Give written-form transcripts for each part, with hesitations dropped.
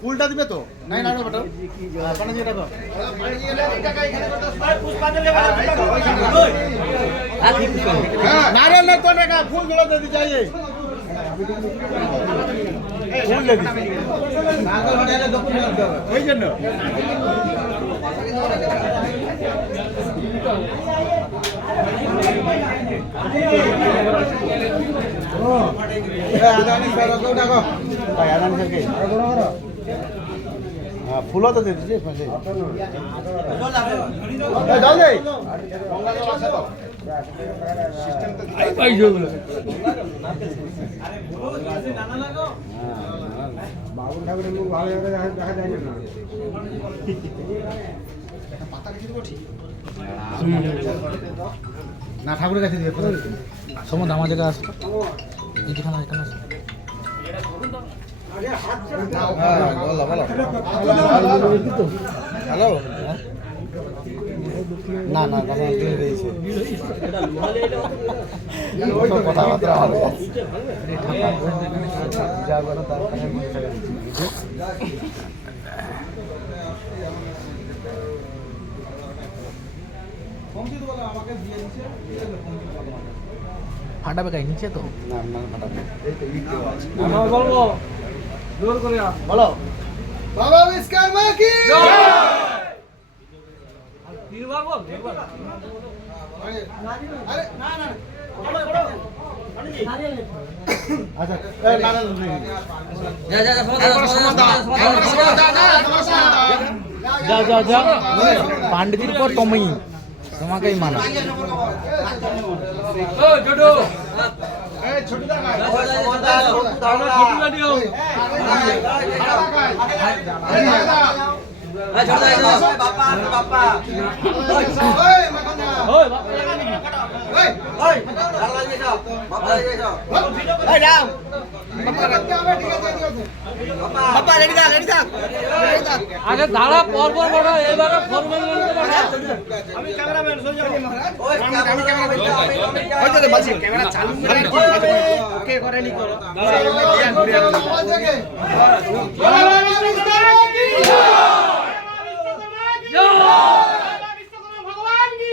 ফুলটা দিবে তো নাই না নারিयल नहीं तोड़ने का फूल जोड़ो दे दी चाहिए फूल ले दी नारियल हटाले दो फूल लग जावे ওই জন্য आदानी सर को डाको भाई आदानी सर के हां फूल तो दे दीजिए पैसे डाल दे सिस्टम तो आई भाई जो नाना लगो बाबू ठाकुर लोग भाग দেখা যায় না পাতা রেখে দেবো ঠিক না ঠাকুরের কাছে দিয়ে সময় আমার জায়গা আছে এখানে এখানে আছে হ্যালো না না কথা দিয়ে দিয়েছে কথাবার্তা ভালো ফাটাবে গাই নিচে তো না না ফাটাবে এই তো ইট আছে আমরা বলবো জোর করে বলো বাবা বিশ্বকর্মা কি জয় আর তিনবার বল একবার আরে না না আচ্ছা এই না না যা যা যা যা যা পান্ডিতির পর তুমি তোমাকেই মানা ও জোডো এই ছোটদা ভাই আমরা ছোটদা দিও এই ছোটদা বাবা বাবা ওই মাখানা ওই বাবা ওই ওই আর লাগে যাও বাবা লাগে যাও এই রাম বাবা রেডি থাক আগে দাঁড়া পর পর বড় এবারে ফরম্যাল আমি ক্যামেরাম্যান সরে যাও ওই আমি ক্যামেরাম্যান ওই তো বলছি ক্যামেরা চালু করে ওকে করে নি করো দিয়া ঘুরে ভগবান কি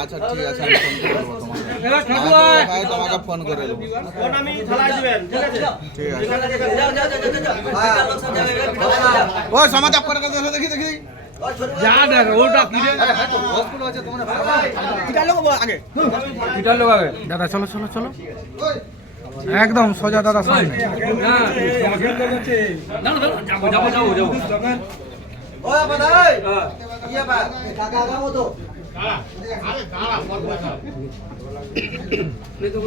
আচ্ছা ঠিক আছে আমি ফোন করে দেব তোমাকে ভাই তোমাকে ফোন করে দেব ফোন আমি ঢালাই দিবেন ঠিক আছে ঠিক আছে যাও ও সমাজ আপ করে দেখি যা দেখ ওটা কি রে আরে তো হসপিটাল আছে তোমরা কিটা লোক আগে কিটা লোক আগে দাদা চলো চলো চলো একদম সোজা দাদা সামনে না যাবো ও বাদাই কি বা কাকা গাবো তো আরে দাঁড়া নে তো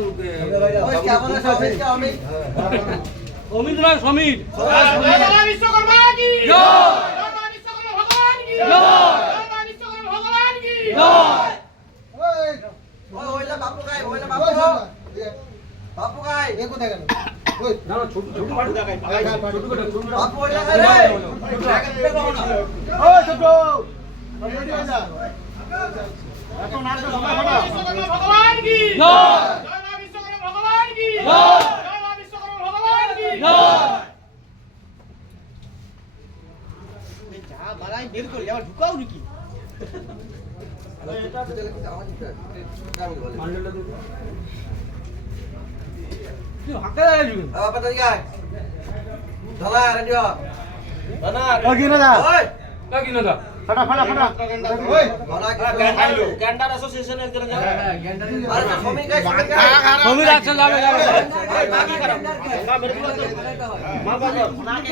ওই কেমন আছে আমি অমিত না সমীর বাবা বিশ্বকর্মা কি জয় বাবা বিশ্বকর্মা ভগবান কি জয় বাবা বিশ্বকর্মা ভগবান কি জয় ওই ওইলা বাপু গায় বাপু গায় এ কোথায় গেল ওই না না ছোট বাড়ি দেখাই ছোট বাপু ওইলা রে ও ছোট রেডি হয়ে যা এখন আর তো ভগবান কি জয় বাবা বিশ্বকর্মা ভগবান কি জয় বাবা বিশ্বকর্মা ভগবান কি জয় এই যা বালাই বের করে যাও ঢুকাও নাকি এটা তো দেখি আওয়াজ দিতে মান্ডলটা দেখো তুই হাতে যাবি বাবা তো যাই ধলা রেডি হ ধলা লাগি না যা ওই লাগি না যা फटा ओए गैंडर एसोसिएशन এর করে যাও गैंडर আরে সমী গায় সমী রাখছে যাবে বাকি করো না মেরে को মা বাবা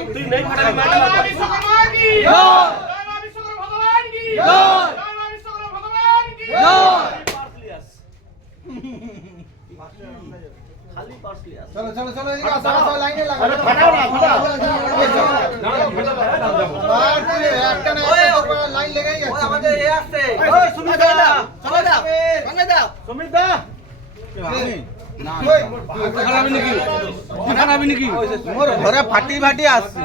তুই नहीं फटा मार विश्वकर्मा की जय जय विश्वकर्मा भगवान की जय जय विश्वकर्मा भगवान की जय पार्सलियस खाली पार्सलियस चलो चलो चलो इधर सब लाइने लगा अरे फटाओ ना फटा ना फटा একটা না একটা লাইন লাগাই আছে ওই আমাদের এ আসছে ওই সুমিত দা সময় দাও সুমিত দা মোর ঘরে ফাটি ফাটি আসছি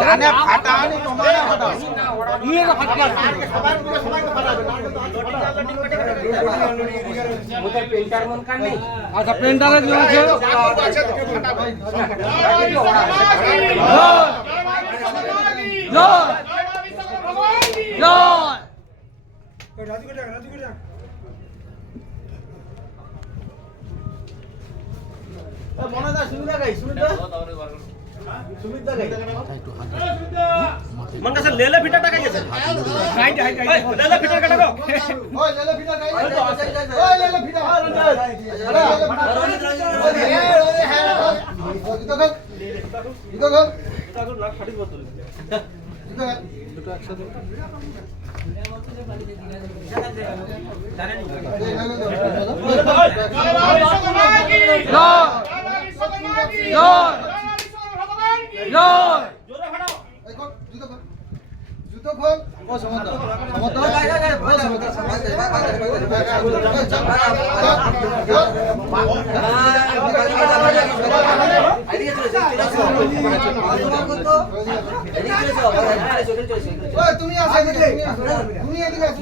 জানে ফাটানি তোমার ফাটাও নিয়ে না ফাটা সবার পুরো সবাইকে ফাটাবে ওদের পেন্টার মন কার নেই আচ্ছা পেন্টারে কি আছে জয় জয় মনে দা সুমিত দা গাই সুমিত দা গাই মন কাছে লেলে ফিটা টাকা গেছে রাইট লেলে ফিটা কাটা গো ওই লেলে ফিটা গাই ওই লেলে ফিটা হ্যাঁ রঞ্জিত লাখ ফাটি বলতো দুটো একসাথে তুমি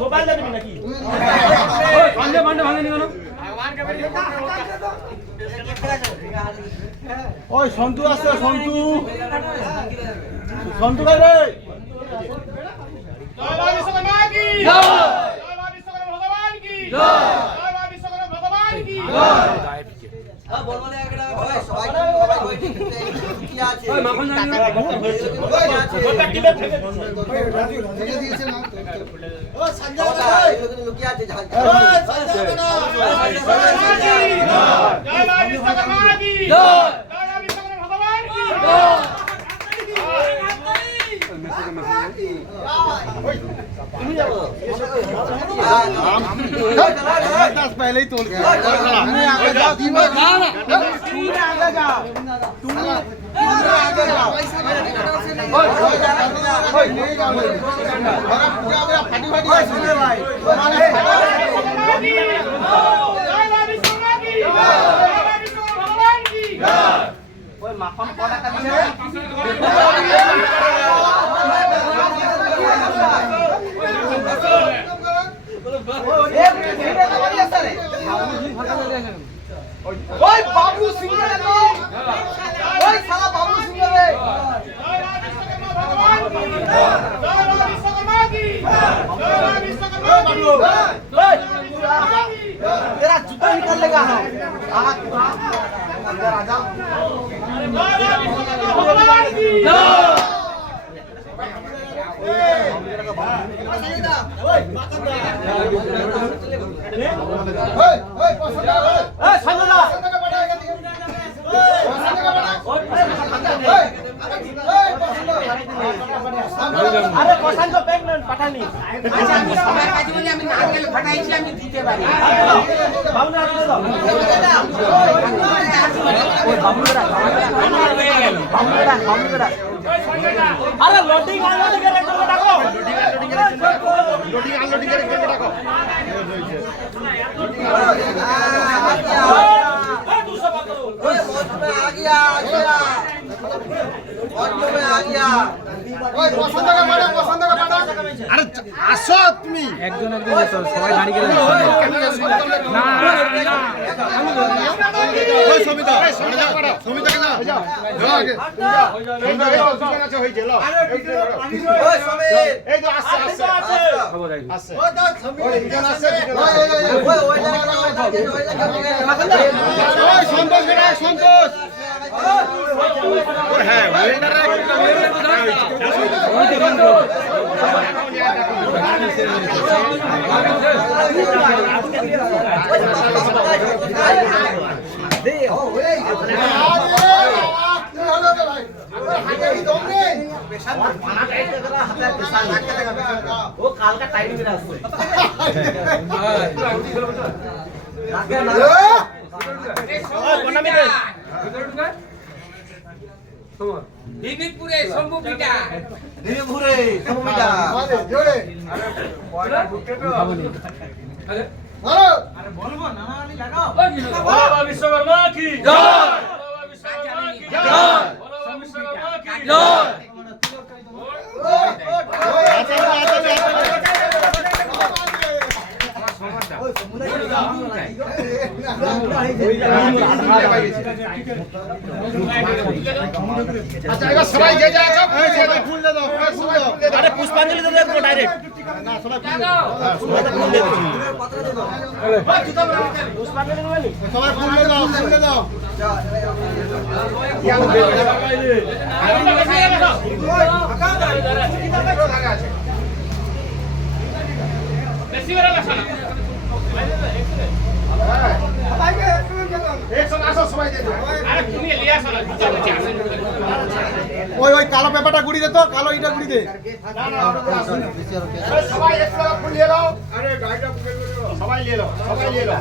মোবাইল দেবে নাকি ভাঙে ভাঙে নি কেন ওই সন্তু আছে সন্তু সন্তু ভাই রে জয় বাবা বিশ্বকর্মা কি জয় জয় বাবা বিশ্বকর্মা ভগবান কি জয় জয় বাবা বিশ্বকর্মা ভগবান কি জয় বলবলে একটা সবাই সবাই কি আছে ওই মাখন জানি ওটা টিপে থেকে দিয়েছে না ও সঞ্জয় ভাই লুকিয়ে আছে ও সঞ্জয় জয় বাবা বিশ্বকর্মা কি জয় জয় বাবা বিশ্বকর্মা ভগবান কি তুমি যাবো पहले ही तोड़ दिया आगे जाओ তুমি आगे जाओ তুমি आगे जाओ ओए नहीं जाओ बड़ा पूरा फाटी फाटी सुने भाई জয় বাবা বিশ্বকর্মা কি জয় বাবা বিশ্বকর্মা ভগবান কি ওই মাখন কটা কাটছে ওই বাবু সিং রে তো ওই শালা বাবু সিং রে জয় বাবা বিশ্বকর্মা ভগবান কি জয় বাবা বিশ্বকর্মা কি জয় বাবা বিশ্বকর্মা কি ओए तेरा जूता निकाल लेगा हम अंदर आ जा জয় বাবা বিশ্বকর্মা ভগবান কি ओए ओए पसंद ए संजना संजना पटाएगा अरे पसंद तो पेन पठानी আচ্ছা আমি সবার কাছে বলি আমি নারকেল ফাটাইছি আমি দিতে পারি बाबू ने दे दो ओए बाबू ने अरे लोडिंग अनलोडिंग के रेट में डाको लोडिंग अनलोडिंग के रेट में डाको ओए मौत में आ गया मौत में आ गया ओए पसंद का मारा अरे আসো তুমি একজন একজন যেত সবাই দাঁড়িয়ে গেলে না না ওই সমিতা সমিতা কেন যাও আগে সমিতা আছে হই গেল ওই সমিত এই তো আসছে আসছে ওই তো সমিত দুজন আসছে ওই সন্তোষ বেটা সন্তোষ ওই হ্যাঁ ওয়েন্ডারে वो काल का टाइम में আসছে বিবিপুরে শম্ভু পিঠা ঘুরে সমমিটা বাবা বিশ্বকর্মা কি জয় বাবা বিশ্বকর্মা কি জয় বাবা বিশ্বকর্মা কি জয় আচ্ছা এবার সবাই যে যা আছে সবাই ফুল দে দাও সবাই ফুল দে দাও আরে পুষ্পাঞ্জলি তো দেখবো ডাইরেক্ট না সবাই ফুল দে দাও সবাই ফুল দে দাও ফুল দে দাও বেশি বড় লাগছে না একসাথে আসো সবাই দে দাও আরে তুমি লিয়া চলা ওই ওই কালো পেপারটা গুড়ি দে তো কালো ইটা গুড়ি দে সবাই একসাথে ফুল নিয়ে নাও আরে গাড়িটা সবাই নিয়ে নাও সবাই নিয়ে নাও